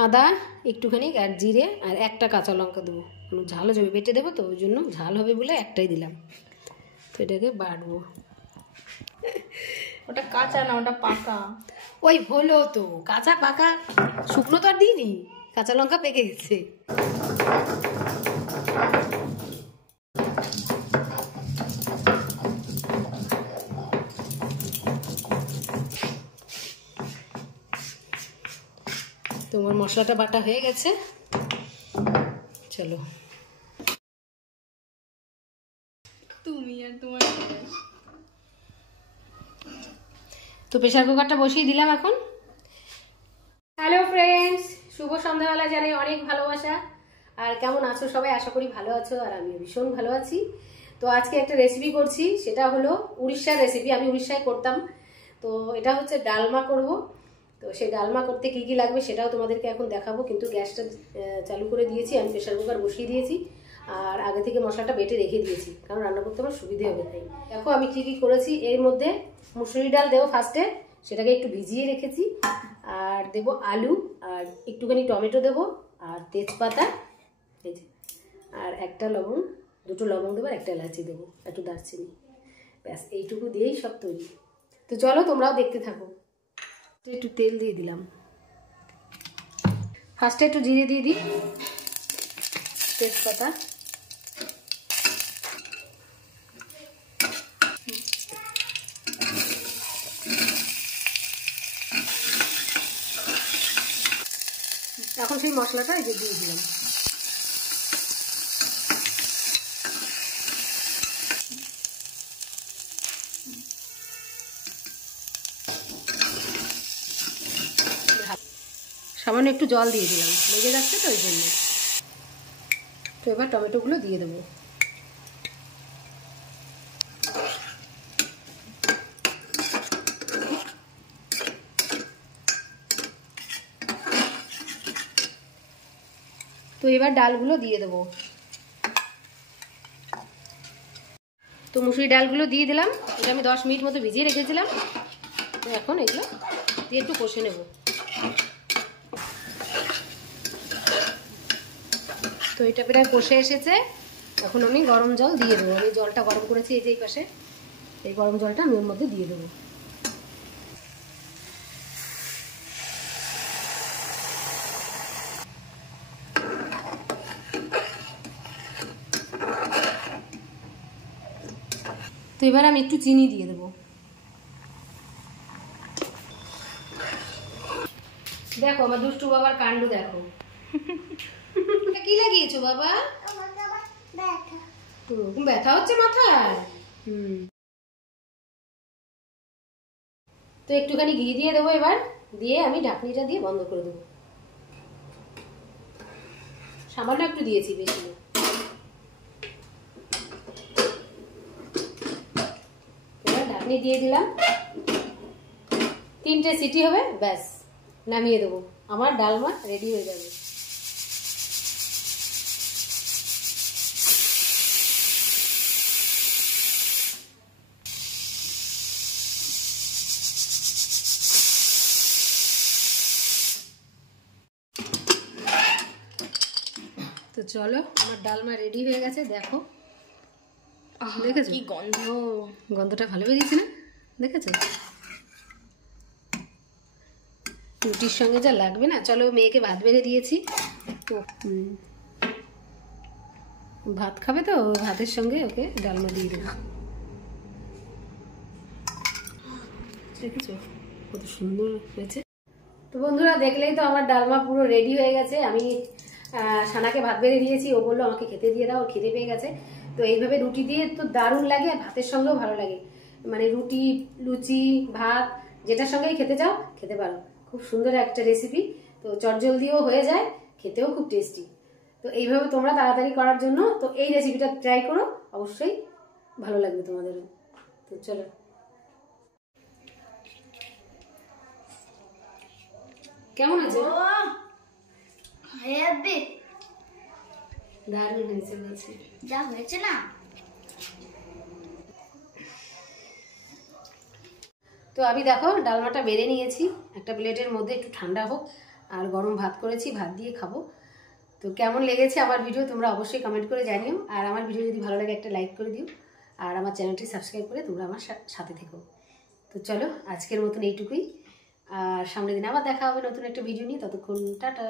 আদা একটুখানি আর জিরে আর একটা কাঁচা লঙ্কা দেবো, ঝাল হবে, বেটে দেবো তো ওই জন্য ঝাল হবে বলে একটাই দিলাম। তো এটাকে বাটবো। ওটা কাঁচা না, ওটা পাকা। ওই হলো তো, কাঁচা পাকা শুকনো তো আর দিইনি, কাঁচা লঙ্কা পেকে গেছে। তোমার মশলাটা বাটা হয়ে গেছে, চলো। তুমি আর তোমার তো প্রেসার কুকারটা বসিয়ে দিলাম এখন। হ্যালো ফ্রেন্ডস, শুভ সন্ধ্যাবেলা জানাই অনেক ভালোবাসা। আর কেমন আছো সবাই? আশা করি ভালো আছো, আর আমি ভীষণ ভালো আছি। তো আজকে একটা রেসিপি করছি, সেটা হলো উড়িষ্যার রেসিপি। আমি উড়িষ্যায় করতাম। তো এটা হচ্ছে ডালমা করব। তো সেই ডালমা করতে কি কি লাগবে সেটাও তোমাদেরকে এখন দেখাবো। কিন্তু গ্যাসটা চালু করে দিয়েছি, আমি প্রেসার কুকার বসিয়ে দিয়েছি, আর আগে থেকে মশলাটা বেটে রেখে দিয়েছি, কারণ রান্না করতে আমার সুবিধে হবে তাই। দেখো আমি কি কি করেছি। এর মধ্যে মুসুরি ডাল দেবো ফার্স্টে, সেটাকে একটু ভিজিয়ে রেখেছি। আর দেবো আলু, আর একটুখানি টমেটো দেবো, আর তেজপাতা, এই যে, আর একটা লবঙ্গ, দুটো লবঙ্গ দেবো, আর একটা এলাচি দেবো, একটু দারচিনি। ব্যাস এইটুকু দিয়েই সব তৈরি। তো চলো তোমরাও দেখতে থাকো। একটু তেল দিয়ে দিলাম, ফার্স্টে একটু জিরে দিয়ে দিই, তেজপাতা, এখন সেই মশলাটা এই যে দিয়ে দিলাম। সামান্য একটু জল দিয়ে দিলাম, লেগে যাচ্ছে তো ওই জন্য। তো এবার টমেটোগুলো দিয়ে দেবো। তো এবার ডালগুলো দিয়ে দেবো। তো মুসুরি ডালগুলো দিয়ে দিলাম, এটা আমি 10 মিনিট মতো ভিজিয়ে রেখেছিলাম। তো এখন এগুলো দিয়ে একটু কষে নেব। তো এটা প্রায় কষে এসেছে, এখন আমি গরম জল দিয়ে দেবো। আমি জলটা গরম করেছি এই যে এই পাশে, এই গরম জলটা আমি ওর মধ্যে দিয়ে দেবো। তো এবার আমি একটু চিনি দিয়ে দেবো। দেখো আমার দুষ্টু বাবার কাণ্ড দেখো। কি লাগিয়েছো বাবা? ব্যথা হচ্ছে মাথায়? তো একটুখানি ঘি দিয়ে দেবো এবার, দিয়ে আমি ঢাকনিটা দিয়ে বন্ধ করে দেবো। সামান্য একটু দিয়েছি, বেশি না। এবার ঢাকনি দিয়ে দিলাম, 3টে সিটি হবে, ব্যাস নামিয়ে দেবো। আমার ডালমা রেডি হয়ে যাবে। তো চলো, আমার ডালমা রেডি হয়ে গেছে, দেখো। দেখেছো কি গন্ধ? গন্ধটা ভালো বেরিয়েছে না? দেখেছো? রুটির সঙ্গে যা লাগবে না। চলো, মেয়েকে ভাত বেড়ে দিয়েছি, তো ভাত খাবে, তো ভাতের সঙ্গে ওকে ডালমা দিয়ে দেবো। দেখেছো কত সুন্দর হয়েছে? তো বন্ধুরা দেখলেই তো আমার ডালমা পুরো রেডি হয়ে গেছে। আমি সানাকে ভাত বেড়ে দিয়েছি, ও বললো আমাকে খেতে দিয়ে দাও, ওর খিদে পেয়ে গেছে। তো এইভাবে রুটি দিয়ে তো দারুণ লাগে, আর ভাতের সঙ্গেও ভালো লাগে। মানে রুটি, লুচি, ভাত যেটার সঙ্গেই খেতে চাও খেতে পারো। খুব সুন্দর একটা রেসিপি, তো চটজলদিও হয়ে যায়, খেতেও খুব টেস্টি। তো এইভাবে তোমরা তাড়াতাড়ি করার জন্য তো এই রেসিপিটা ট্রাই করো, অবশ্যই ভালো লাগবে তোমাদেরও। তো চলো, কেমন আছে? দারুণ হয়েছে বলছি, যা হয়েছে না। তো আমি দেখো ডালমাটা বেড়ে নিয়েছি একটা প্লেটের মধ্যে, একটু ঠান্ডা হোক। আর গরম ভাত করেছি, ভাত দিয়ে খাবো। তো কেমন লেগেছে আমার ভিডিও তোমরা অবশ্যই কমেন্ট করে জানিও। আর আমার ভিডিও যদি ভালো লাগে একটা লাইক করে দিও, আর আমার চ্যানেলটি সাবস্ক্রাইব করে তোমরা আমার সাথে থেকো। তো চলো আজকের মতন এইটুকুই, আর সামনের দিন আবার দেখা হবে নতুন একটা ভিডিও নিয়ে। ততক্ষণ টাটা।